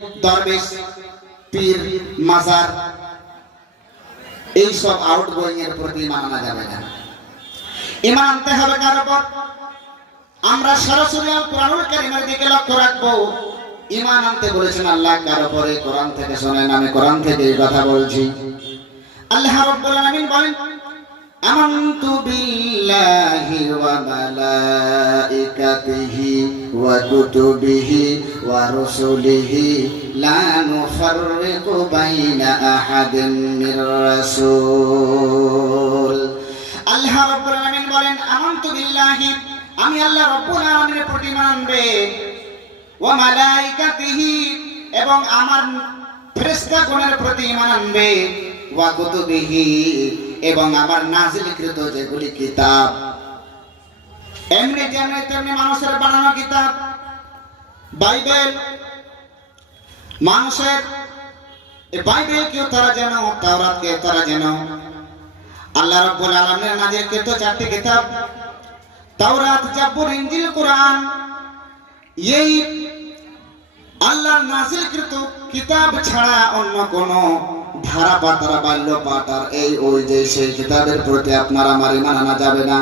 দরবেশ, পীর, মাজার, এইসব আউট গোয়িং এর প্রতি ইমান আনা যাবে না। ইমান আনতে হবে কার উপর? আমরা সরাসরি কোরআনুল কারীমের দিকে লক্ষ্য রাখব। ইমান আনতে বলেছেন আল্লাহ, কার উপরে? কোরআন থেকে শোনেন, আমি কোরআন থেকে এই কথা বলছি। আল্লাহ রাব্বুল আলামিন বলেন, আমানতু বিল্লাহি ওয়া মালাইকাতিহি ওয়া রুসুলিহি লা নুফাররিকু বাইনা আহাদিন মির রাসূল আল্লাহ রাব্বুল আলামিন বলেন, আমানতু বিল্লাহি আমি আল্লাহ রাব্বুল আলামিনের প্রতি মানবে। ওয়া মালাইকাতিহি, এবং আমার ফেরেশতা গণের প্রতি ঈমান আনবে ওয়া কুতুবিহি, এবং আমার নাজিলকৃত যেগুলি কিতাব। এমনি যেমনি তেমনি মানুষের বানানো কিতাব, বাইবেল, মানুষের বাইবেল কেউ তারা যেন তাওরাত কেউ তারা যেন, আল্লাহ রাব্বুল আলামিনের নাজিলকৃত চারটি কিতাব, তাওরাত জাবুর ইনজিল, কোরআন, এই আল্লাহর নাজিলকৃত কিতাব ছাড়া অন্য কোন ধারা পাতারা বাল্য পাতার এই ওই যে সেই কিতাবের প্রতি আপনার আমার ইমান আনা যাবে না।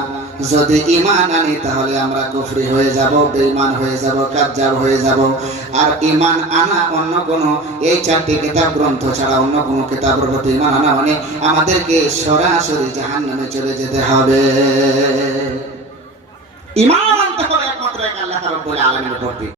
যদি ইমান আনি, তাহলে আমরা কুফরি হয়ে যাব, বেঈমান হয়ে যাব, কাজ্জাব হয়ে যাব। আর ইমান আনা অন্য কোন, এই চারটি কিতাব গ্রন্থ ছাড়া অন্য কোন কিতাবের প্রতি ইমান আনা মানে আমাদেরকে সরাসরি জাহান্নামে চলে যেতে হবে। ইমান আনতে হবে একমাত্র এক আল্লাহ রাব্বুল আলামিনের প্রতি।